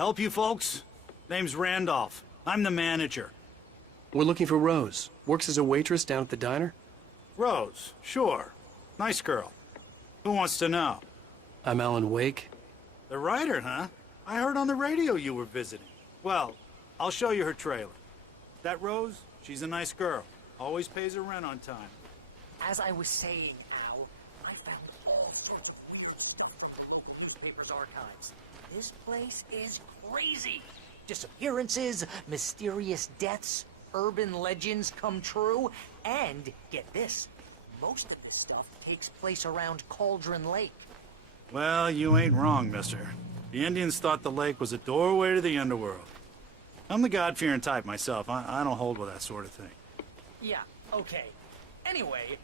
Help you folks? Name's Randolph. I'm the manager. We're looking for Rose. Works as a waitress down at the diner. Rose, sure. Nice girl. Who wants to know? I'm Alan Wake. The writer, huh? I heard on the radio you were visiting. Well, I'll show you her trailer. That Rose, she's a nice girl. Always pays her rent on time. As I was saying, Al, I found all sorts of witnesses in the local newspaper's archives. This place is crazy. Disappearances, mysterious deaths, urban legends come true, and, get this, most of this stuff takes place around Cauldron Lake. Well, you ain't wrong, mister. The Indians thought the lake was a doorway to the underworld. I'm the God-fearing type myself. I don't hold with that sort of thing. Yeah, okay. Anyway,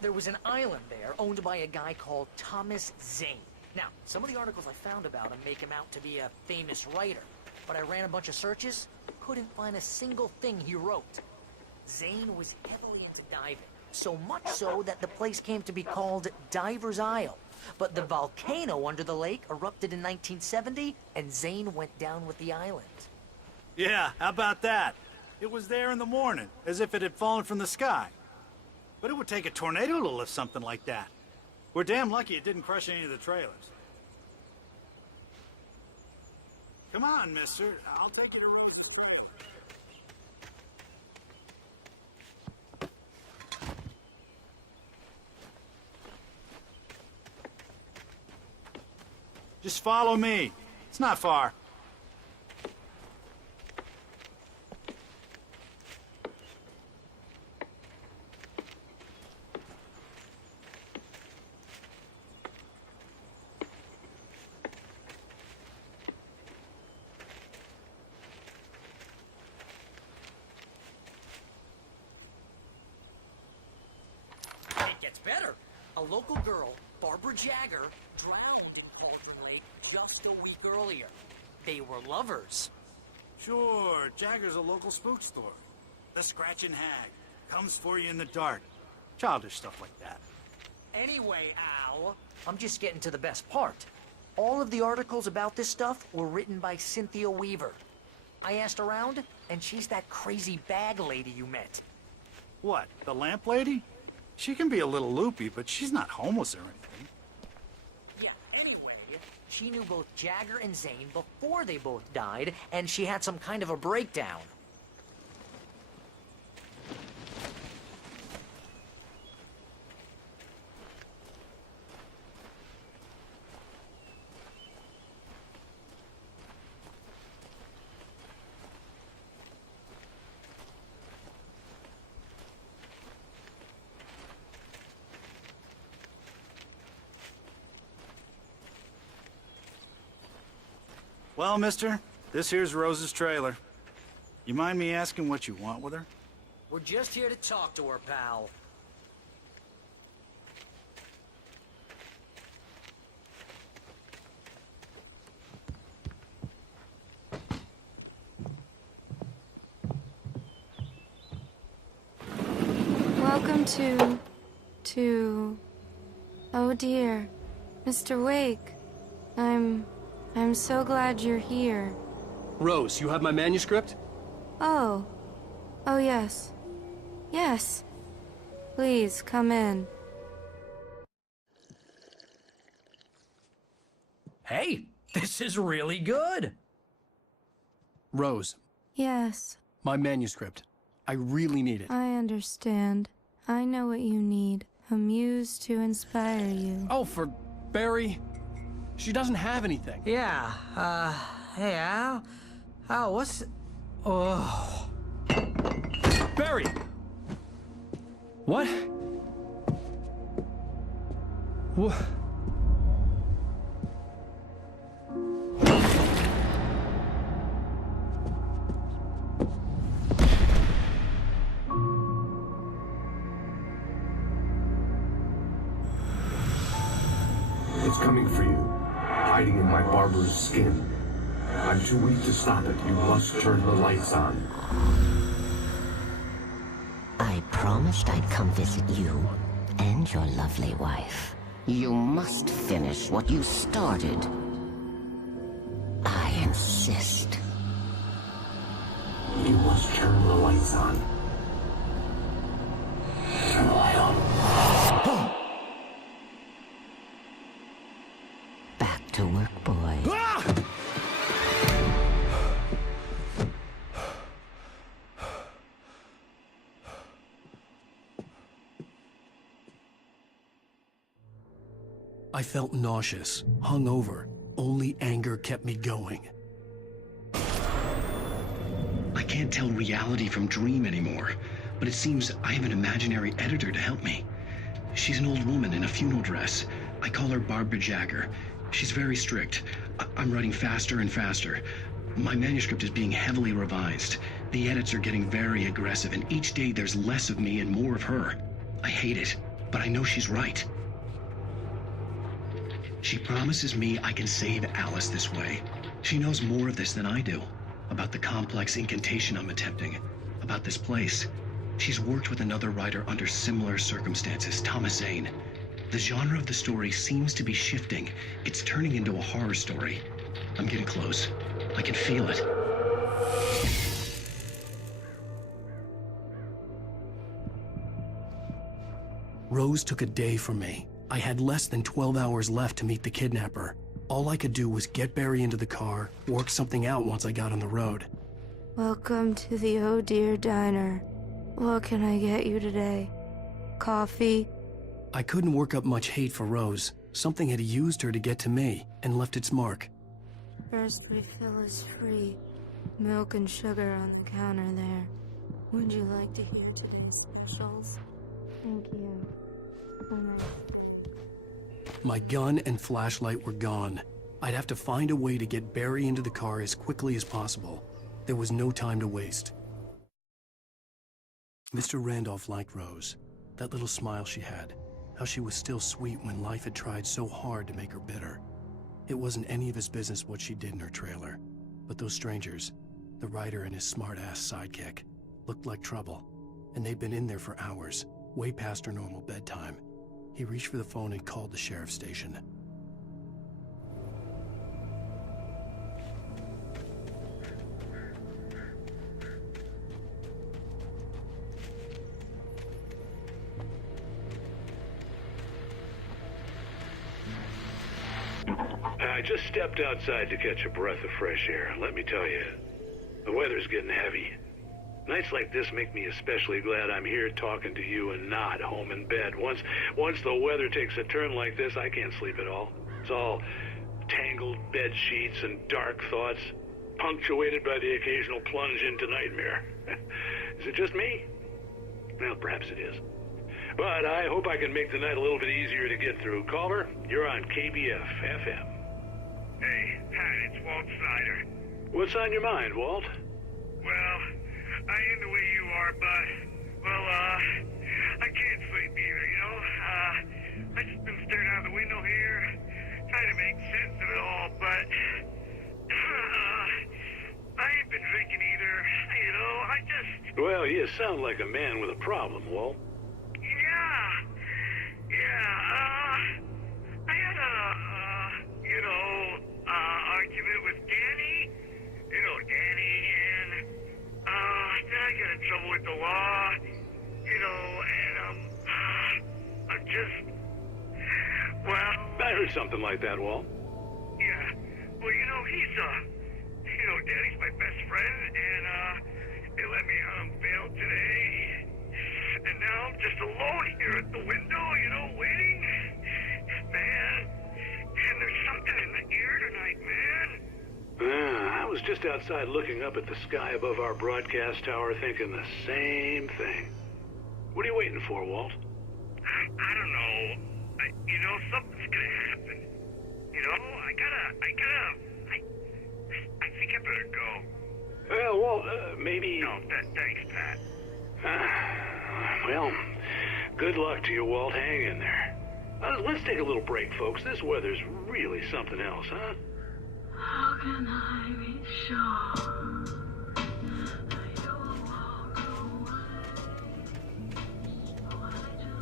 there was an island there owned by a guy called Thomas Zane. Now, some of the articles I found about him make him out to be a famous writer, but I ran a bunch of searches, couldn't find a single thing he wrote. Zane was heavily into diving, so much so that the place came to be called Diver's Isle. But the volcano under the lake erupted in 1970, and Zane went down with the island. Yeah, how about that? It was there in the morning, as if it had fallen from the sky. But it would take a tornado to lift something like that. We're damn lucky it didn't crush any of the trailers. Come on, mister. I'll take you to Rose. Just follow me. It's not far. It gets better. A local girl, Barbara Jagger, drowned in Cauldron Lake just a week earlier. They were lovers. Sure, Jagger's a local spook store. The Scratching Hag. Comes for you in the dark. Childish stuff like that. Anyway, Al, I'm just getting to the best part. All of the articles about this stuff were written by Cynthia Weaver. I asked around, and she's that crazy bag lady you met. What, the lamp lady? She can be a little loopy, but she's not homeless or anything. Yeah, anyway, she knew both Jagger and Zane before they both died, and she had some kind of a breakdown. Well, mister, this here's Rose's trailer. You mind me asking what you want with her? We're just here to talk to her, pal. Welcome to... Oh dear, Mr. Wake. I'm so glad you're here. Rose, you have my manuscript? Oh. Oh, yes. Yes. Please, come in. Hey, this is really good. Rose, Yes, my manuscript. I really need it. I understand. I know what you need. A muse to inspire you. Oh, for Barry. She doesn't have anything. Yeah, hey, Al? Al, what's... Oh... Barry! What? What? It's coming for you, hiding in my barber's skin. I'm too weak to stop it. You must turn the lights on. I promised I'd come visit you and your lovely wife. You must finish what you started. I insist. resist. You must turn the lights on. Turn the light on. Back to work, boy. I felt nauseous, hungover. Only anger kept me going. I can't tell reality from dream anymore, but it seems I have an imaginary editor to help me. She's an old woman in a funeral dress. I call her Barbara Jagger. She's very strict. I'm writing faster and faster. My manuscript is being heavily revised. The edits are getting very aggressive, and each day there's less of me and more of her. I hate it, but I know she's right. She promises me I can save Alice this way. She knows more of this than I do. About the complex incantation I'm attempting. About this place. She's worked with another writer under similar circumstances, Thomas Zane. The genre of the story seems to be shifting. It's turning into a horror story. I'm getting close. I can feel it. Rose took a day from me. I had less than 12 hours left to meet the kidnapper. All I could do was get Barry into the car, work something out once I got on the road. Welcome to the Oh Dear Diner. What can I get you today? Coffee? I couldn't work up much hate for Rose. Something had used her to get to me and left its mark. First refill is free. Milk and sugar on the counter there. Would you like to hear today's specials? Thank you. Good night. My gun and flashlight were gone. I'd have to find a way to get Barry into the car as quickly as possible. There was no time to waste. Mr. Randolph liked Rose. That little smile she had. How she was still sweet when life had tried so hard to make her bitter. It wasn't any of his business what she did in her trailer. But those strangers, the writer and his smart-ass sidekick, looked like trouble. And they'd been in there for hours, way past her normal bedtime. He reached for the phone and called the sheriff's station. I just stepped outside to catch a breath of fresh air. Let me tell you, the weather's getting heavy. Nights like this make me especially glad I'm here talking to you and not home in bed. Once the weather takes a turn like this, I can't sleep at all. It's all tangled bed sheets and dark thoughts, punctuated by the occasional plunge into nightmare. Is it just me? Well, perhaps it is. But I hope I can make the night a little bit easier to get through. Caller, you're on KBF FM. Hey, Pat, it's Walt Snyder. What's on your mind, Walt? Well, I am the way you are, but, I can't sleep either, you know? I just been staring out the window here, trying to make sense of it all, but, I ain't been drinking either, you know, I just... Well, you sound like a man with a problem, Walt. I had argument with Danny, and, then I got in trouble with the law, and, I'm just, well... I heard something like that, Walt. Yeah, well, Danny's my best friend, and, they let me out on bail today, and now I'm just alone here at the window, waiting. Man, and there's something in the air tonight, man. I was just outside looking up at the sky above our broadcast tower thinking the same thing. What are you waiting for, Walt? I don't know. Something's gonna happen. I think I better go. Well, Walt, maybe... No, thanks, Pat. Well, good luck to you, Walt. Hang in there. Let's take a little break, folks. This weather's really something else, huh? How can I be sure that you will walk away? Why do I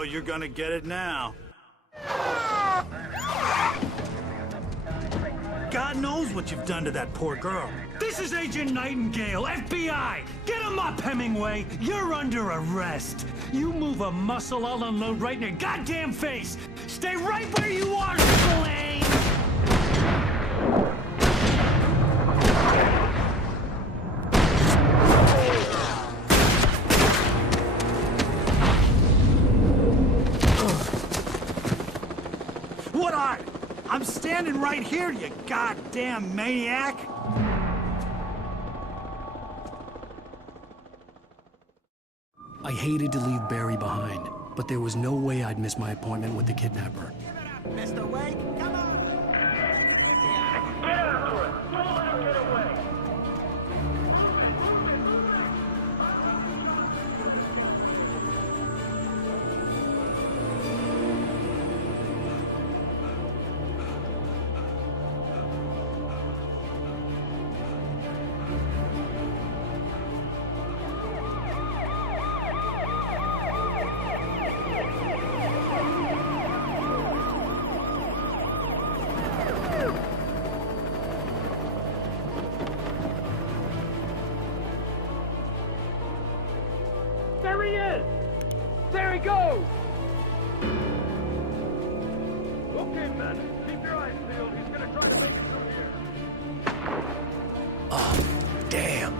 Oh, you're gonna get it now. God knows what you've done to that poor girl. This is Agent Nightingale, FBI! Get him up, Hemingway! You're under arrest! You move a muscle, I'll unload right in your goddamn face! Stay right where you are, Spillane! What are? I'm standing right here, you goddamn maniac! I hated to leave Barry behind, but there was no way I'd miss my appointment with the kidnapper. Mr. Wake, come on! Get after it! Don't let him get away! There he is! There he goes! Okay, men, keep your eyes peeled. He's gonna try to make it through here. Oh, damn.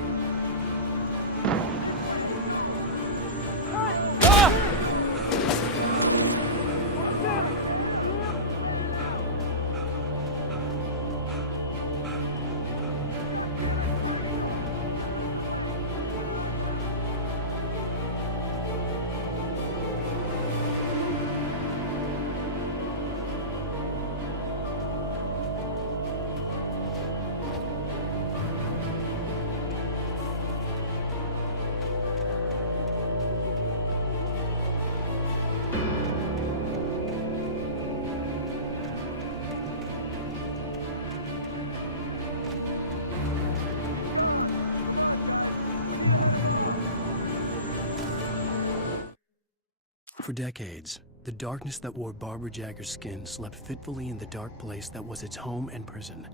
For decades, the darkness that wore Barbara Jagger's skin slept fitfully in the dark place that was its home and prison.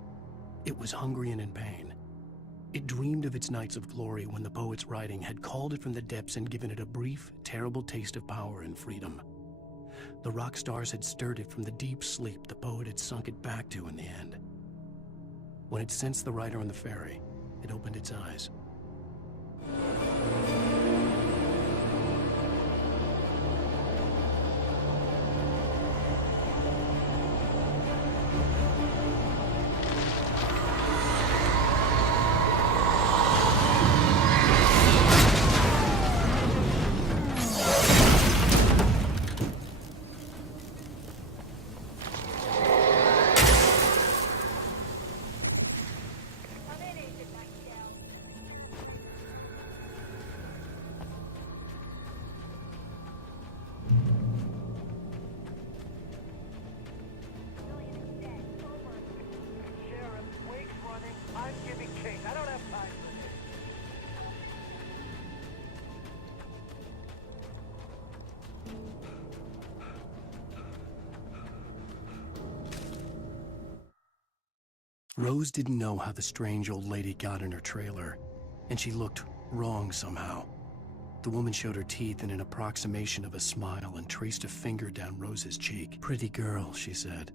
It was hungry and in pain. It dreamed of its nights of glory when the poet's writing had called it from the depths and given it a brief, terrible taste of power and freedom. The rock stars had stirred it from the deep sleep the poet had sunk it back to in the end. When it sensed the writer on the ferry, it opened its eyes. Rose didn't know how the strange old lady got in her trailer, and she looked wrong somehow. The woman showed her teeth in an approximation of a smile and traced a finger down Rose's cheek. "Pretty girl," she said.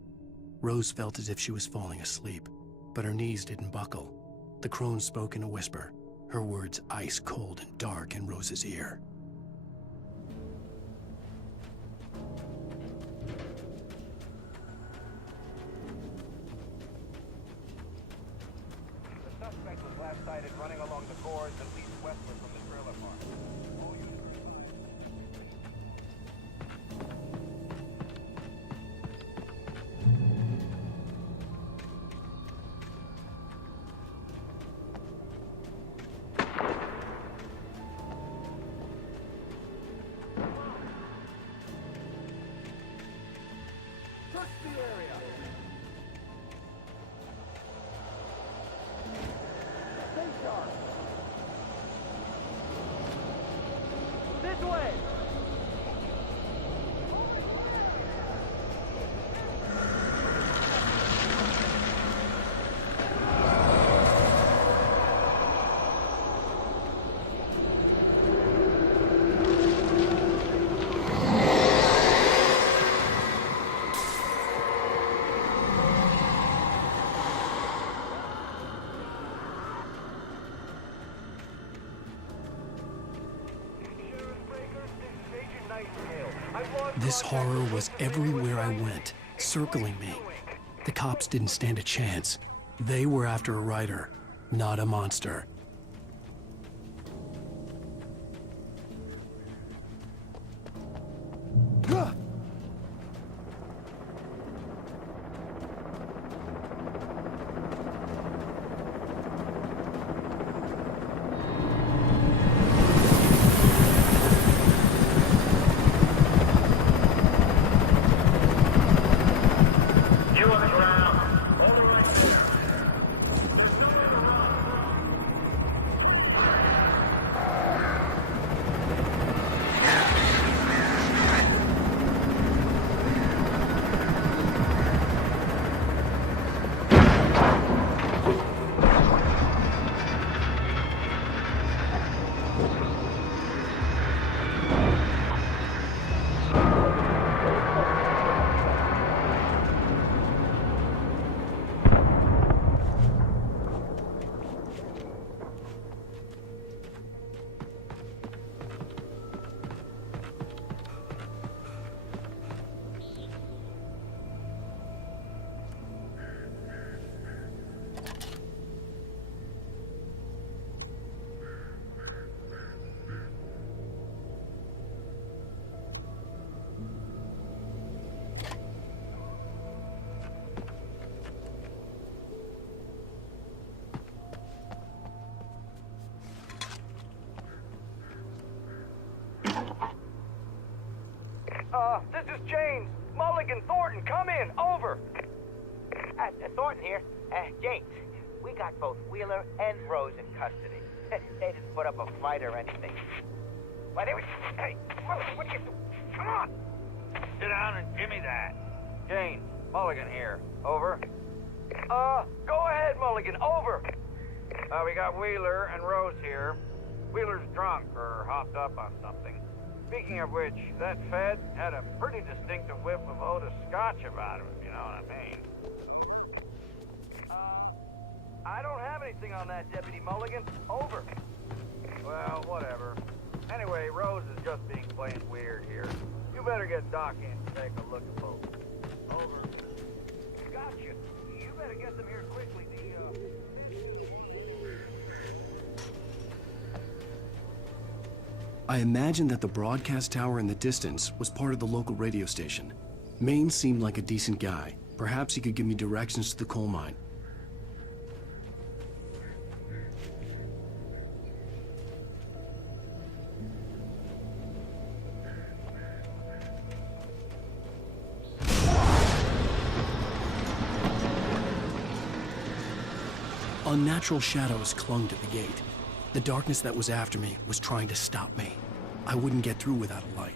Rose felt as if she was falling asleep, but her knees didn't buckle. The crone spoke in a whisper, her words ice cold and dark in Rose's ear. The suspect was last sighted running along the gorge that leads westward from the trailer park. All units are advised. Search the area. Stay sharp. This horror was everywhere I went, circling me. The cops didn't stand a chance. They were after a writer, not a monster. This is James. Mulligan, Thornton, come in. Over. Thornton here. James, we got both Wheeler and Rose in custody. They didn't put up a fight or anything. Why, they were... Hey, what are you doing? Come on. Sit down and give me that. James, Mulligan here. Over. Go ahead, Mulligan. Over. We got Wheeler and Rose here. Wheeler's drunk or hopped up on something. Speaking of which, that Fed had a pretty distinctive whiff of Otis Scotch about him, if you know what I mean. I don't have anything on that, Deputy Mulligan. Over. Well, whatever. Anyway, Rose is just being plain weird here. You better get Doc in to take a look at both. Over. Gotcha. You better get them here quickly. I imagined that the broadcast tower in the distance was part of the local radio station. Maine seemed like a decent guy. Perhaps he could give me directions to the coal mine. Unnatural shadows clung to the gate. The darkness that was after me was trying to stop me. I wouldn't get through without a light.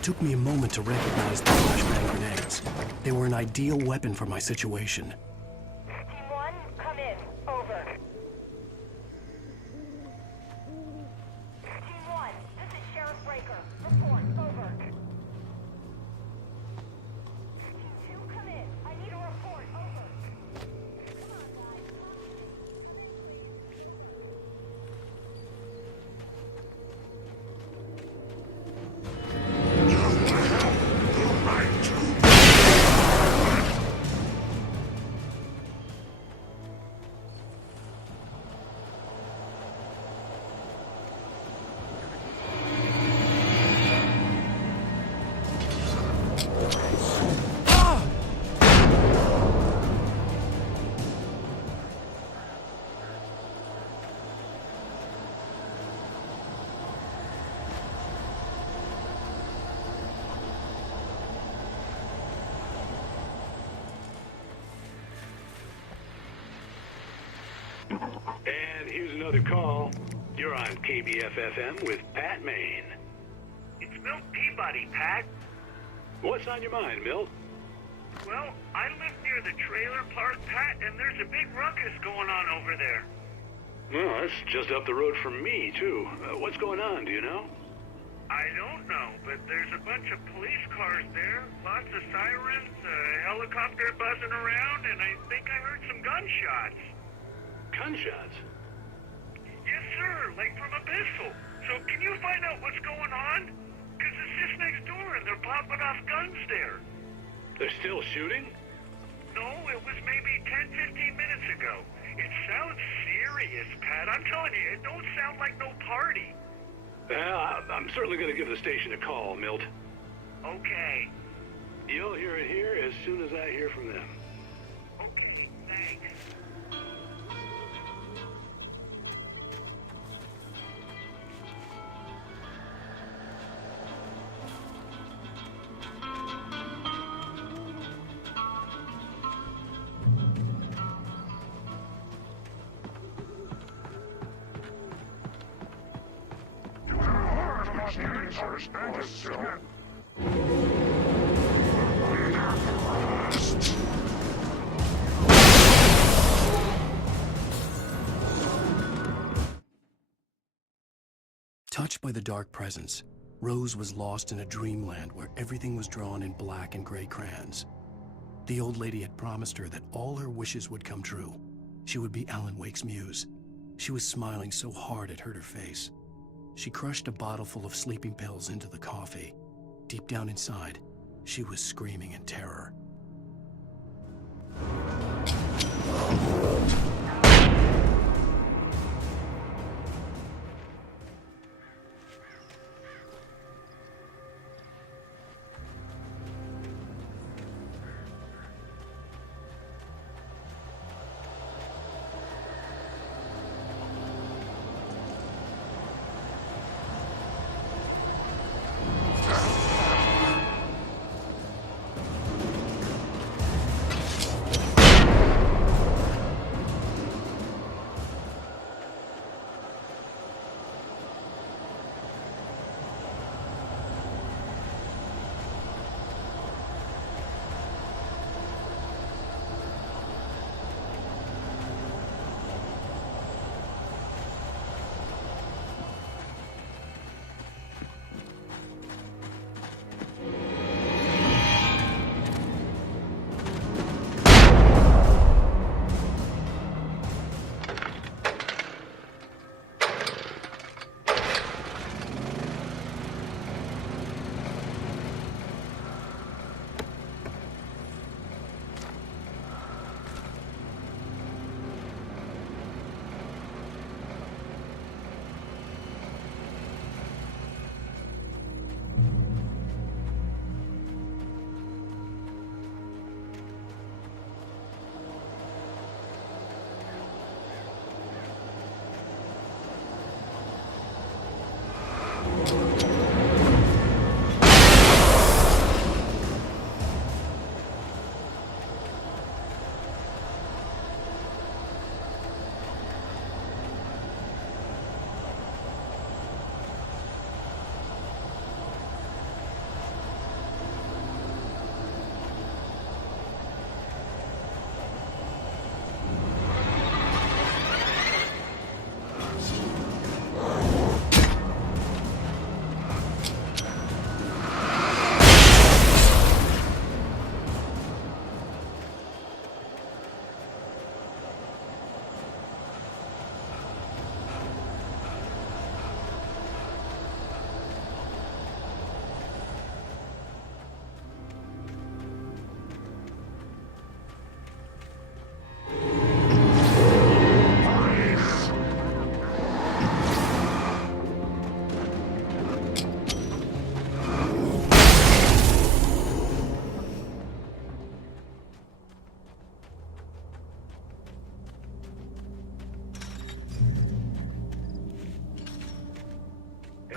It took me a moment to recognize the flashbang grenades. They were an ideal weapon for my situation. Team 1, come in. Over. Team 1, this is Sheriff Breaker. Report. Over. Team 2, come in. I need a report. Over. Come on, guys. And here's another call. You're on KBFFM with Pat Maine. It's Milt Peabody, Pat. What's on your mind, Milt? Well, I live near the trailer park, Pat, and there's a big ruckus going on over there. Well, that's just up the road from me, too. What's going on, do you know? I don't know, but there's a bunch of police cars there, lots of sirens, a helicopter buzzing around, and I think I heard some gunshots. Gunshots? Yes, sir, like from a pistol. So can you find out what's going on? Because it's just next door and they're popping off guns there. They're still shooting? No, it was maybe 10, 15 minutes ago. It sounds serious, Pat. I'm telling you, it don't sound like no party. Well, I'm certainly going to give the station a call, Milt. Okay. You'll hear it here as soon as I hear from them. Oh, thanks. Touched by the dark presence, Rose was lost in a dreamland where everything was drawn in black and gray crayons. The old lady had promised her that all her wishes would come true. She would be Alan Wake's muse. She was smiling so hard it hurt her face. She crushed a bottle full of sleeping pills into the coffee. Deep down inside, she was screaming in terror.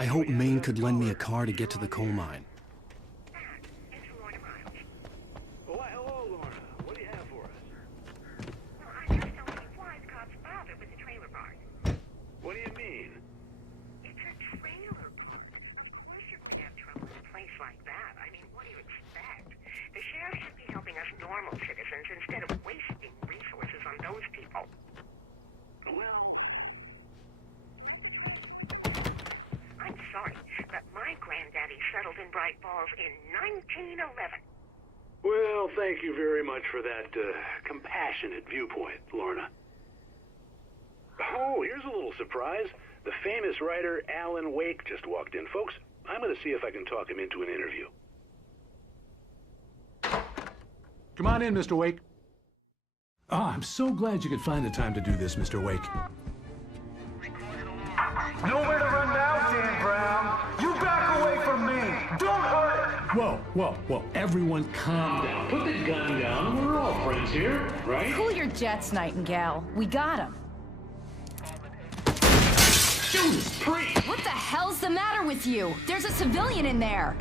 I hoped Maine could lend me a car to get to the coal mine. Oh, why, hello, Lorna. What do you have for us? Well, I'm just only wise God's father with the trailer park. What do you mean? It's a trailer park. Of course you're going to have trouble in a place like that. I mean, what do you expect? The sheriff should be helping us normal citizens instead of wasting resources on those people. Well, I'm sorry, but my granddaddy settled in Bright Falls in 1911. well, thank you very much for that compassionate viewpoint, Lorna. Oh, here's a little surprise. The famous writer Alan Wake just walked in. Folks, I'm going to see if I can talk him into an interview. Come on in, Mr. Wake. Oh, I'm so glad you could find the time to do this, Mr. Wake. Nowhere to run now, Dan Brown. You back away from me. Don't hurt it. Whoa, whoa, whoa. Everyone calm down. Put the gun down. We're all friends here, right? Cool your jets, Nightingale. We got him. Judas Priest! What the hell's the matter with you? There's a civilian in there.